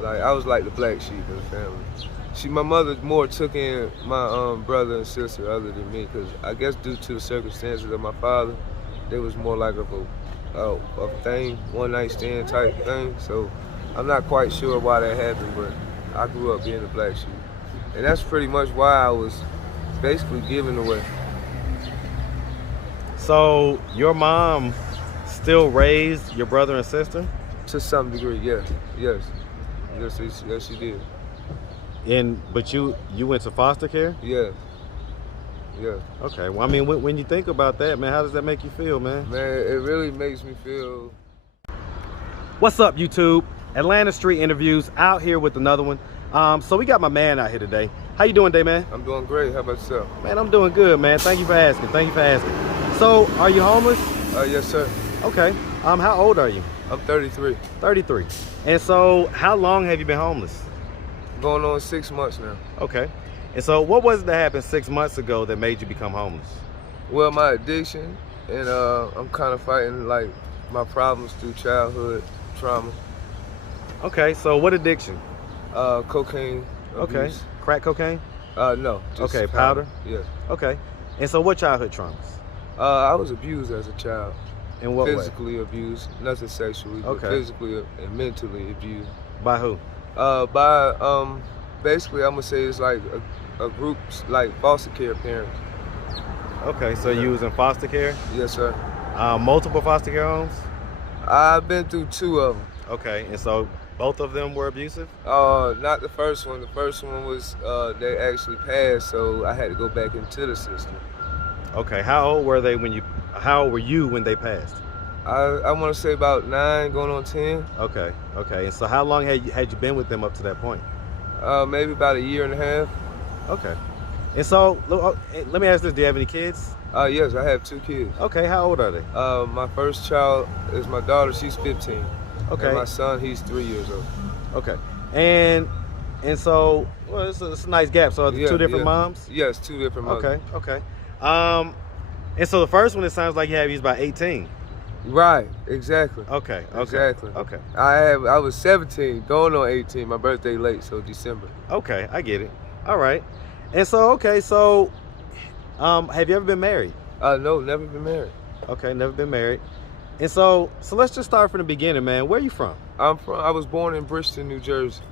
Like, I was like the black sheep of the family. My mother more took in my brother and sister other than me, because I guess due to the circumstances of my father, they was more like a thing, one night stand type thing. So I'm not quite sure why that happened, but I grew up being the black sheep. And that's pretty much why I was basically given away. So your mom still raised your brother and sister? To some degree, yes. Yes, she did. But you went to foster care? Yeah. Yeah. Okay. Well, I mean, when you think about that, man, how does that make you feel, man? Man, it really makes me feel... What's up, YouTube? Atlanta Street Interviews out here with another one. So we got my man out here today. How you doing today, man? I'm doing great. How about yourself? Man, I'm doing good, man. Thank you for asking. Thank you for asking. So, are you homeless? Yes, sir. Okay. How old are you? I'm 33. 33. And so, how long have you been homeless? Going on 6 months now. Okay. And so, what was it that happened 6 months ago that made you become homeless? Well, my addiction, and I'm kind of fighting like my problems through childhood trauma. Okay. So, what addiction? Cocaine abuse. Okay. Crack cocaine? No. Just okay. Powder? Yeah. Okay. And so, what childhood traumas? I was abused as a child. In what way? Physically abused, nothing sexually, but physically and mentally abused. By who? Basically, I'm gonna say it's like a group, like foster care parents. Okay, so you was in foster care? Yes, sir. Multiple foster care homes? I've been through 2 of them. Okay, and so both of them were abusive? Not the first one. The first one was, they actually passed, so I had to go back into the system. Okay, how old were you when they passed? I want to say about 9, going on 10. Okay, and so how long had you been with them up to that point? Maybe about 1.5 years. Okay. And so, let me ask this, do you have any kids? Yes, I have 2 kids. Okay, how old are they? My first child is my daughter, she's 15. Okay. And my son, he's 3 years old. Okay. And so, well, it's a nice gap. So, are there 2 different moms? Yes, 2 different moms. Okay. And so the first one, it sounds like he's about 18. Right, exactly. Okay. Exactly. Okay. I was 17, going on 18. My birthday late, so December. Okay, I get it. All right. And so, have you ever been married? No, never been married. Okay, never been married. And so let's just start from the beginning, man. Where are you from? I was born in Bridgeton, New Jersey.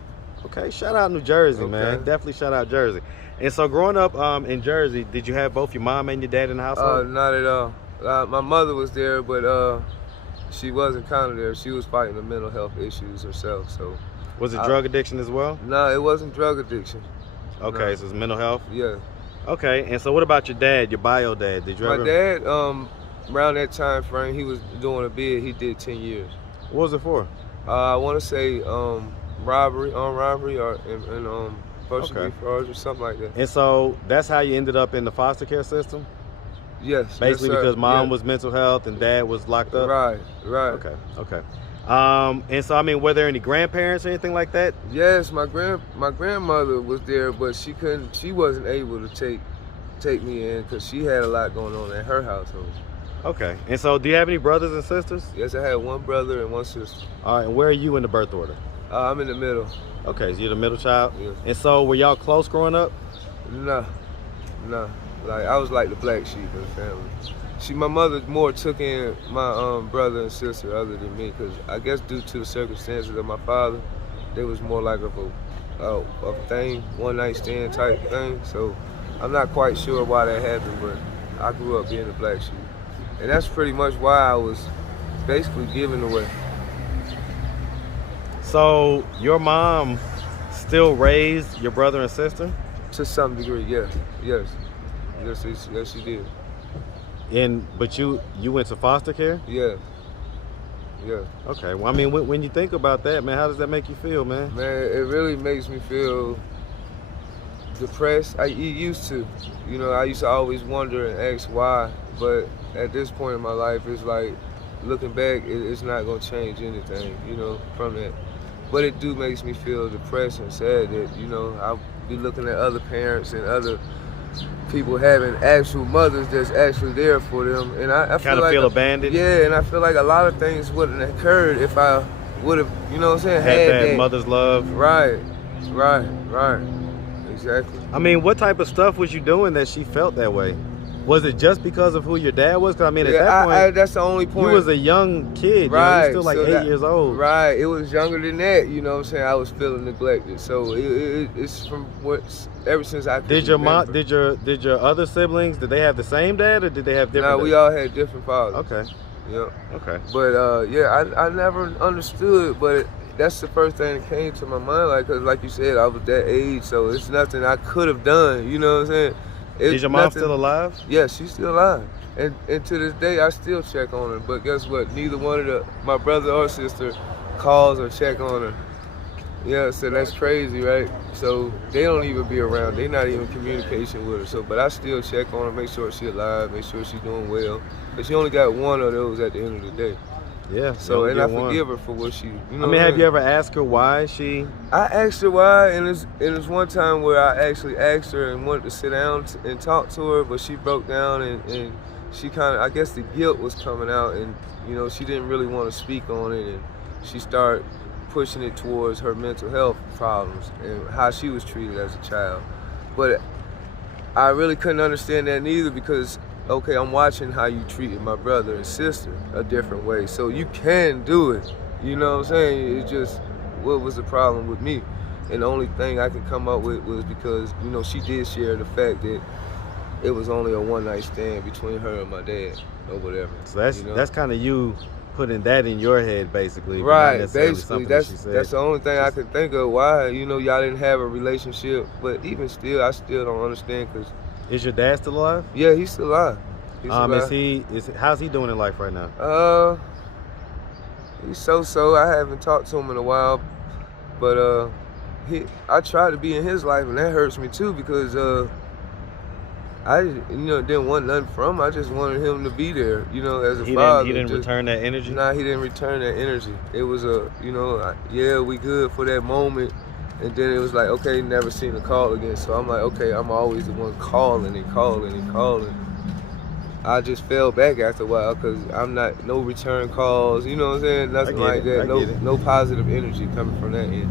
Okay, shout out New Jersey, man. Definitely shout out Jersey. And so growing up in Jersey, did you have both your mom and your dad in the household? Not at all. My mother was there, but she wasn't kind of there. She was fighting the mental health issues herself. So, was it drug addiction as well? No, it wasn't drug addiction. Okay, no. So it's mental health? Yeah. Okay, and so what about your dad, your bio dad? Did you My dad, around that time frame, he was doing a bid. He did 10 years. What was it for? I want to say armed robbery, or first degree fraud or something like that. And so that's how you ended up in the foster care system? Yes. Basically, yes, because mom was mental health and dad was locked up? Right. Okay. And so, I mean, were there any grandparents or anything like that? Yes, my grandmother was there, but she wasn't able to take me in because she had a lot going on in her household. Okay. And so, do you have any brothers and sisters? Yes, I had 1 brother and 1 sister. All right. And where are you in the birth order? I'm in the middle. Okay, so you're the middle child? Yes. And so, were y'all close growing up? No. Like, I was like the black sheep of the family. My mother more took in my brother and sister other than me, because I guess due to the circumstances of my father, they was more like a thing, one night stand type thing. So I'm not quite sure why that happened, but I grew up being the black sheep. And that's pretty much why I was basically given away. So your mom still raised your brother and sister? To some degree, yes. Yes, she did. But you went to foster care? Yeah. Okay. Well, I mean, when you think about that, man, how does that make you feel, man? Man, it really makes me feel depressed. It used to. I used to always wonder and ask why, but at this point in my life, it's like, looking back, it's not going to change anything, from that. But it makes me feel depressed and sad that, I'll be looking at other parents and other people having actual mothers that's actually there for them, and I feel abandoned. Yeah, and I feel like a lot of things wouldn't have occurred if I would have, you know what I'm saying, Had that that mother's love. Right, right, exactly. I mean, what type of stuff was you doing that she felt that way? Was it just because of who your dad was? Because I mean, at that point, that's the only point. You was a young kid, right? You were still like so 8 years old, right? It was younger than that, you know what I'm saying. I was feeling neglected, so it's from ever since I could remember. Did your other siblings, did they have the same dad or did they have different? No, we all had different fathers. Okay. Yeah. Okay. But yeah, I never understood, but that's the first thing that came to my mind, like, cause like you said, I was that age, so it's nothing I could have done. You know what I'm saying? Is your mom still alive? Yeah, she's still alive, and to this day I still check on her. But guess what? Neither one of my brother or sister calls or check on her. Yeah, so that's crazy, right? So they don't even be around. They're not even in communication with her. So, but I still check on her, make sure she's alive, make sure she's doing well. But she only got one of those at the end of the day. Yeah. So, and I forgive her for what she, you know. I mean, have you ever asked her why she? I asked her why, and it's one time where I actually asked her and wanted to sit down and talk to her, but she broke down and she kind of, I guess the guilt was coming out, and you know, she didn't really want to speak on it, and she started pushing it towards her mental health problems and how she was treated as a child. But I really couldn't understand that neither, because okay, I'm watching how you treated my brother and sister a different way, so you can do it, you know what I'm saying? It's just, what was the problem with me? And the only thing I could come up with was because, you know, she did share the fact that it was only a one-night stand between her and my dad or whatever. So that's, you know? That's kind of you putting that in your head, basically. Right, basically, that's the only thing I could think of why, you know, y'all didn't have a relationship. But even still, I still don't understand, because... Is your dad still alive? Yeah, he's still alive. How's he doing in life right now? He's so. I haven't talked to him in a while, but I try to be in his life, and that hurts me too, because I didn't want nothing from him. I just wanted him to be there, you know, as a father. He didn't return that energy? Nah, he didn't return that energy. It was yeah, we good for that moment. And then it was like, okay, never seen a call again. So I'm like, okay, I'm always the one calling and calling and calling. I just fell back after a while, because I'm not, no return calls, you know what I'm saying? Nothing like that. No positive energy coming from that end.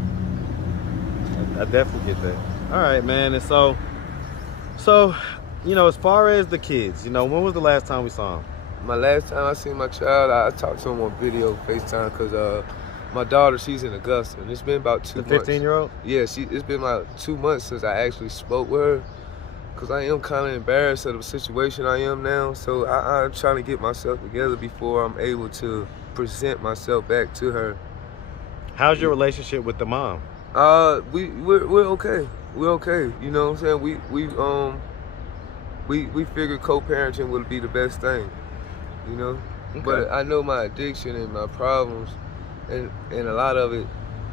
I definitely get that. All right, man. And so, you know, as far as the kids, you know, when was the last time we saw them? My last time I seen my child, I talked to him on video, FaceTime, because my daughter, she's in Augusta, and it's been about 2 months. The 15-year-old? Yeah, it's been about 2 months since I actually spoke with her, because I am kind of embarrassed of the situation I am now. So I'm trying to get myself together before I'm able to present myself back to her. How's your relationship with the mom? We're okay. We're okay. You know what I'm saying? We figured co-parenting would be the best thing, you know? Okay. But I know my addiction and my problems, and a lot of it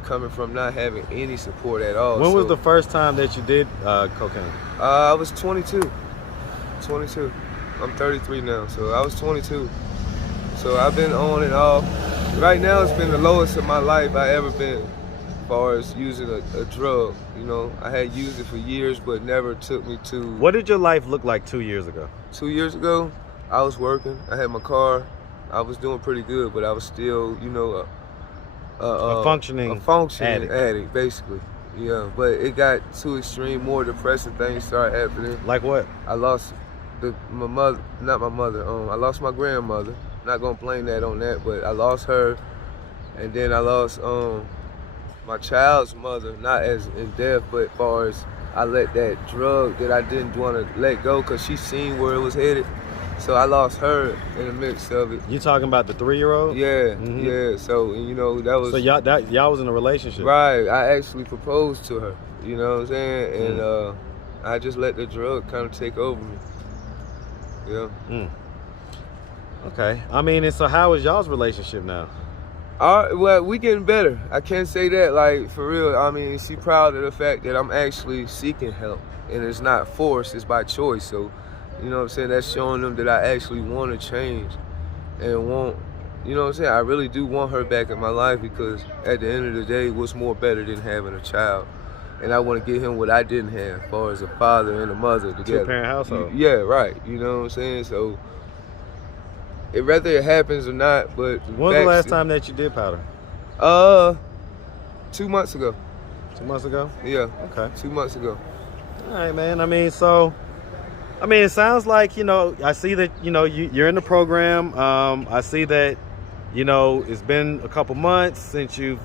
coming from not having any support at all. When was the first time that you did cocaine? I was 22. 22. I'm 33 now, so I was 22. So I've been on and off. Right now, it's been the lowest of my life I ever been, as far as using a drug. You know, I had used it for years, but never took me to... What did your life look like 2 years ago? 2 years ago, I was working. I had my car. I was doing pretty good, but I was still, you know, a functioning addict, basically. Yeah, but it got too extreme. More depressing things started happening. Like what? I lost my mother, not my mother. I lost my grandmother. Not gonna blame that on that, but I lost her, and then I lost my child's mother. Not as in death, but as far as I let that drug that I didn't want to let go, because she seen where it was headed. So I lost her in the midst of it. You talking about the 3-year-old? Yeah, yeah. So, you know, that was... So y'all was in a relationship? Right. I actually proposed to her, you know what I'm saying? And I just let the drug kind of take over me. Yeah. Okay. I mean, and so how is y'all's relationship now? Well, we getting better. I can't say that, like, for real. I mean, she proud of the fact that I'm actually seeking help. And it's not forced, it's by choice. So, you know what I'm saying? That's showing them that I actually want to change and want, you know what I'm saying? I really do want her back in my life, because at the end of the day, what's more better than having a child? And I want to give him what I didn't have, as far as a father and a mother together. Two-parent household. Yeah, right. You know what I'm saying? So, whether it happens or not, but... When was the last time that you did powder? 2 months ago. 2 months ago? Yeah. Okay. 2 months ago. All right, man. I mean, it sounds like, I see that, you're in the program. I see that, it's been a couple months since you've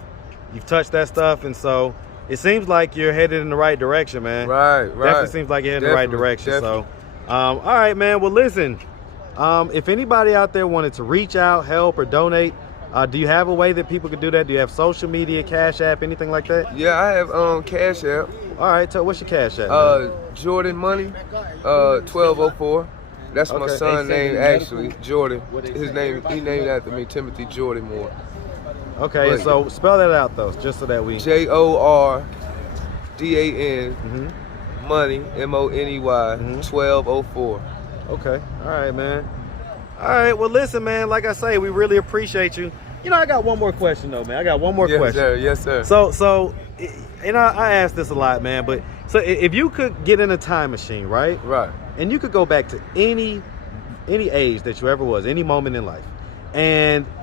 touched that stuff. And so it seems like you're headed in the right direction, man. Right. Definitely seems like you're in the right direction. So, all right, man. Well, listen, if anybody out there wanted to reach out, help, or donate, do you have a way that people could do that? Do you have social media, Cash App, anything like that? Yeah, I have Cash App. All right, what's your Cash App, man? Jordan Money, 1204. That's my Okay. son's name, actually, Jordan. He named after me, Timothy Jordan Moore. Okay, But- so spell that out, though, just so that we... JORDAN, Mhm. Money, MONEY, 1204. Okay, all right, man. All right, well, listen, man, like I say, we really appreciate you. I got one more question, though, man. I got one more question. Yes, sir. So, I ask this a lot, man, but so if you could get in a time machine, right? Right. And you could go back to any age that you ever was, any moment in life.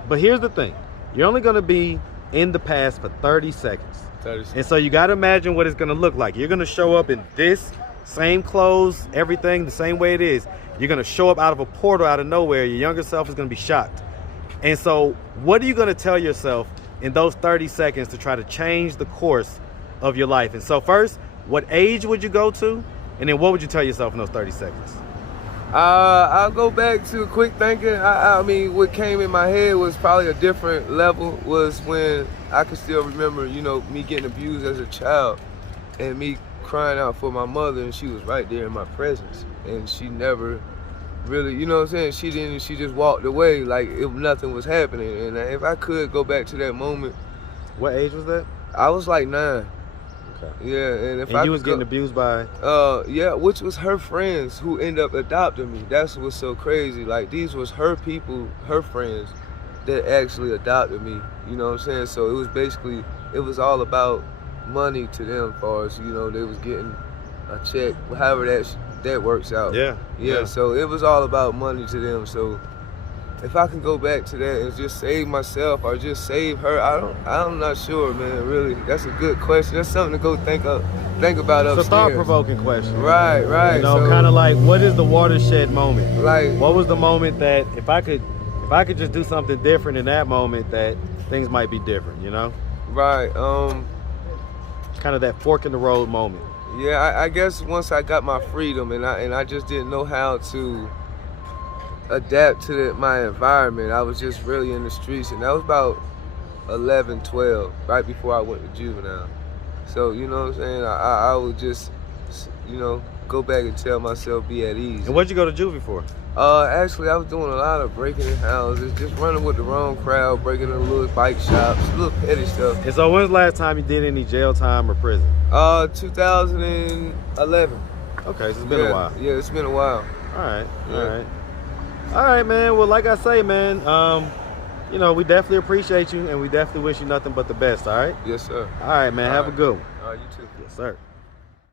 But here's the thing. You're only going to be in the past for 30 seconds. 30 And so you got to imagine what it's going to look like. You're going to show up in this same clothes, everything the same way it is. You're going to show up out of a portal out of nowhere. Your younger self is going to be shocked. And so what are you going to tell yourself in those 30 seconds to try to change the course of your life? And so first, what age would you go to? And then what would you tell yourself in those 30 seconds? I'll go back to quick thinking. I mean, what came in my head was probably a different level, was when I could still remember, me getting abused as a child and me crying out for my mother, and she was right there in my presence. And she never really, she just walked away like if nothing was happening. And if I could go back to that moment. What age was that? I was like 9. Okay. Yeah, and if And you was getting abused by? Yeah, which was her friends who ended up adopting me. That's what's so crazy. Like, these was her people, her friends, that actually adopted me. You know what I'm saying? So it was basically, it was all about money to them, as far as, they was getting a check, however that works out. Yeah. So it was all about money to them. So if I can go back to that and just save myself or just save her, I'm not sure, man. Really, that's a good question. That's something to go think about upstairs. It's a thought-provoking question. Right. So, kind of like, what is the watershed moment? Like, what was the moment that if I could just do something different in that moment, that things might be different, Right. Kind of that fork in the road moment. Yeah, I guess once I got my freedom and I just didn't know how to adapt to my environment. I was just really in the streets, and that was about 11, 12, right before I went to juvenile. So, you know what I'm saying? I would just, go back and tell myself, be at ease. And what'd you go to juvie for? Actually, I was doing a lot of breaking in houses, just running with the wrong crowd, breaking in little bike shops, little petty stuff. And so when's the last time you did any jail time or prison? 2011. Okay, so it's been a while. Yeah, it's been a while. All right, man. Well, like I say, man, we definitely appreciate you, and we definitely wish you nothing but the best, all right? Yes, sir. All right, man. Have a good one. All right, you too. Yes, sir.